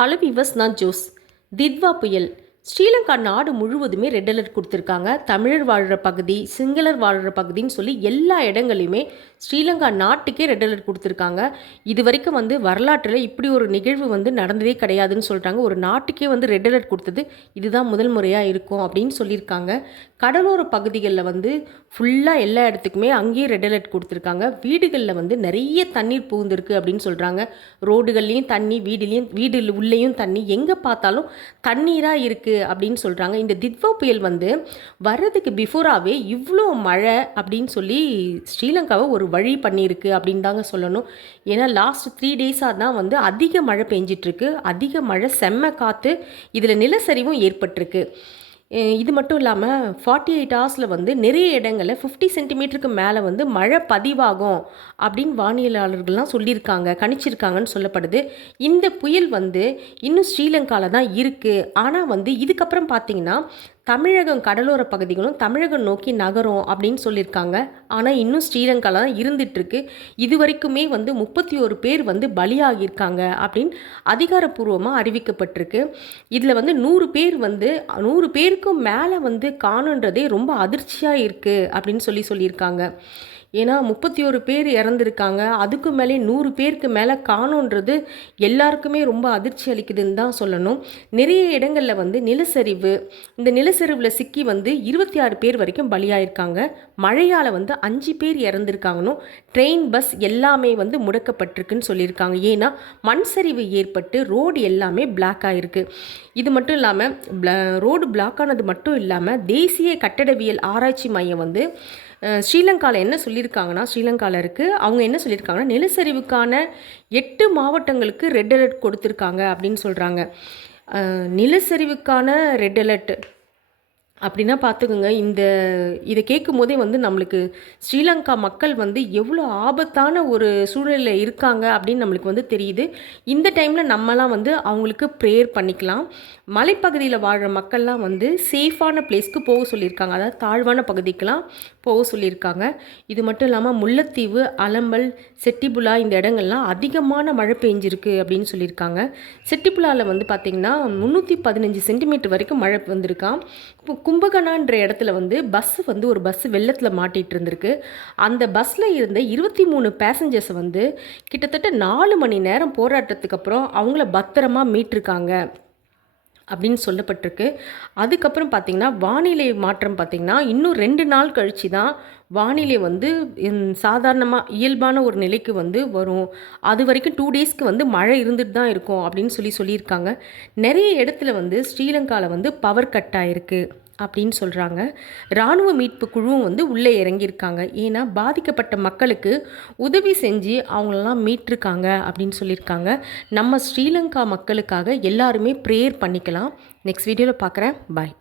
Hello viewers, நான் Jose. Ditwah புயல் ஸ்ரீலங்கா நாடு முழுவதுமே ரெட் அலர்ட் கொடுத்துருக்காங்க. தமிழர் வாழ்கிற பகுதி, சிங்களர் வாழ்கிற பகுதின்னு சொல்லி எல்லா இடங்களையுமே ஸ்ரீலங்கா நாட்டுக்கே ரெட் அலர்ட் கொடுத்துருக்காங்க. இது வரைக்கும் வரலாற்றில் இப்படி ஒரு நிகழ்வு நடந்ததே கிடையாதுன்னு சொல்கிறாங்க. ஒரு நாட்டுக்கே ரெட் அலர்ட் கொடுத்தது இதுதான் முதல் முறையாக இருக்கும் அப்படின்னு சொல்லியிருக்காங்க. கடலோர பகுதிகளில் ஃபுல்லாக எல்லா இடத்துக்குமே அங்கேயே ரெட் அலர்ட் கொடுத்துருக்காங்க. வீடுகளில் நிறைய தண்ணீர் புகுந்திருக்கு அப்படின்னு சொல்கிறாங்க. ரோடுகள்லேயும் தண்ணி, வீடு உள்ளேயும் தண்ணி, எங்கே பார்த்தாலும் தண்ணீராக இருக்குது அப்படின்னு சொல்கிறாங்க. இந்த தித்வா புயல் வர்றதுக்கு பிஃபோராகவே இவ்வளோ மழை அப்படின்னு சொல்லி ஸ்ரீலங்காவை ஒரு வழி பண்ணியிருக்கு அப்படின்னு தாங்க சொல்லணும். ஏன்னா லாஸ்ட் 3 டேஸாக தான் அதிக மழை பெஞ்சிட்ருக்கு. அதிக மழை, செம்ம காற்று, இதில் நிலச்சரிவும் ஏற்பட்டிருக்கு. இது மட்டும் இல்லாமல் 48 ஹவர்ஸில் நிறைய இடங்களில் 50 சென்டிமீட்டருக்கு மேலே மழை பதிவாகும் அப்படின்னு வானியலாளர்கள்லாம் சொல்லியிருக்காங்க, கணிச்சிருக்காங்கன்னு சொல்லப்படுது. இந்த புயல் இன்னும் ஸ்ரீலங்காவில் தான் இருக்குது. ஆனால் இதுக்கப்புறம் பார்த்திங்கன்னா தமிழகம் கடலோர பகுதிகளும் தமிழகம் நோக்கி நகரும் அப்படின்னு சொல்லியிருக்காங்க. ஆனால் இன்னும் ஸ்ரீலங்காவில் தான் இருந்துகிட்ருக்கு. இது வரைக்குமே 31 பேர் பலியாகியிருக்காங்க அப்படின்னு அதிகாரப்பூர்வமாக அறிவிக்கப்பட்டிருக்கு. இதில் 100 பேர் 100 பேருக்கும் மேலே காணுன்றதே ரொம்ப அதிர்ச்சியாக இருக்குது அப்படின்னு சொல்லியிருக்காங்க. ஏன்னா 31 பேர் இறந்துருக்காங்க, அதுக்கு மேலே 100 பேருக்கு மேலே காணோன்றது எல்லாருக்குமே ரொம்ப அதிர்ச்சி அளிக்குதுன்னு தான் சொல்லணும். நிறைய இடங்களில் நிலச்சரிவு, இந்த நிலச்சரிவில் சிக்கி 26 பேர் வரைக்கும் பலியாயிருக்காங்க. மழையால் 5 பேர் இறந்துருக்காங்கன்னு ட்ரெயின், பஸ் எல்லாமே முடக்கப்பட்டிருக்குன்னு சொல்லியிருக்காங்க. ஏன்னா மண் சரிவு ஏற்பட்டு ரோடு எல்லாமே பிளாக் ஆகிருக்கு. இது மட்டும் இல்லாமல் ரோடு பிளாக் ஆனது மட்டும் இல்லாமல் தேசிய கட்டடவியல் ஆராய்ச்சி மையம் ஸ்ரீலங்காவில் என்ன சொல்லியிருக்காங்கன்னா, ஸ்ரீலங்காவில் இருக்குது, அவங்க என்ன சொல்லியிருக்காங்கன்னா நிலச்சரிவுக்கான 8 மாவட்டங்களுக்கு ரெட் அலர்ட் கொடுத்துருக்காங்க அப்படின்னு சொல்கிறாங்க. நிலச்சரிவுக்கான ரெட் அலர்ட் அப்படின்னா பார்த்துக்குங்க. இதை கேட்கும் போதே நம்மளுக்கு ஸ்ரீலங்கா மக்கள் எவ்வளோ ஆபத்தான ஒரு சூழலில் இருக்காங்க அப்படின்னு நம்மளுக்கு தெரியுது. இந்த டைமில் நம்மலாம் அவங்களுக்கு ப்ரேயர் பண்ணிக்கலாம். மலைப்பகுதியில் வாழ்கிற மக்கள்லாம் சேஃபான பிளேஸ்க்கு போக சொல்லியிருக்காங்க, அதாவது தாழ்வான பகுதிக்கெலாம் போக சொல்லியிருக்காங்க. இது மட்டும் இல்லாமல் முல்லைத்தீவு, அலம்பல், செட்டிபுலா இந்த இடங்கள்லாம் அதிகமான மழை பெஞ்சிருக்கு அப்படின்னு சொல்லியிருக்காங்க. செட்டிபுலாவில் பார்த்திங்கன்னா 315 சென்டிமீட்டர் வரைக்கும் மழை வந்திருக்கான். கும்பகனான்ற இடத்துல பஸ் ஒரு பஸ் வெள்ளத்தில் மாட்டிகிட்டு இருந்திருக்கு. அந்த பஸ்ஸில் இருந்த 23 பேசஞ்சர்ஸ் கிட்டத்தட்ட 4 மணி நேரம் போராட்டத்துக்கு அப்புறம் அவங்கள பத்திரமா மீட்டிருக்காங்க அப்படின்னு சொல்லப்பட்டிருக்கு. அதுக்கப்புறம் பார்த்திங்கன்னா வானிலை மாற்றம் பார்த்திங்கன்னா இன்னும் 2 நாள் கழித்து தான் வானிலை சாதாரணமாக இயல்பான ஒரு நிலைக்கு வரும். அது வரைக்கும் 2 டேஸ்க்கு மழை இருந்துட்டு தான் இருக்கும் அப்படின்னு சொல்லியிருக்காங்க. நிறைய இடத்துல ஸ்ரீலங்காவில் பவர் கட் ஆகிருக்கு அப்படின்னு சொல்கிறாங்க. இராணுவ மீட்பு குழுவும் உள்ளே இறங்கியிருக்காங்க. ஏன்னா பாதிக்கப்பட்ட மக்களுக்கு உதவி செஞ்சு அவங்களெல்லாம் மீட்டிருக்காங்க அப்படின்னு சொல்லியிருக்காங்க. நம்ம ஸ்ரீலங்கா மக்களுக்காக எல்லாருமே ப்ரேயர் பண்ணிக்கலாம். நெக்ஸ்ட் வீடியோவில் பார்க்குறேன். பாய்.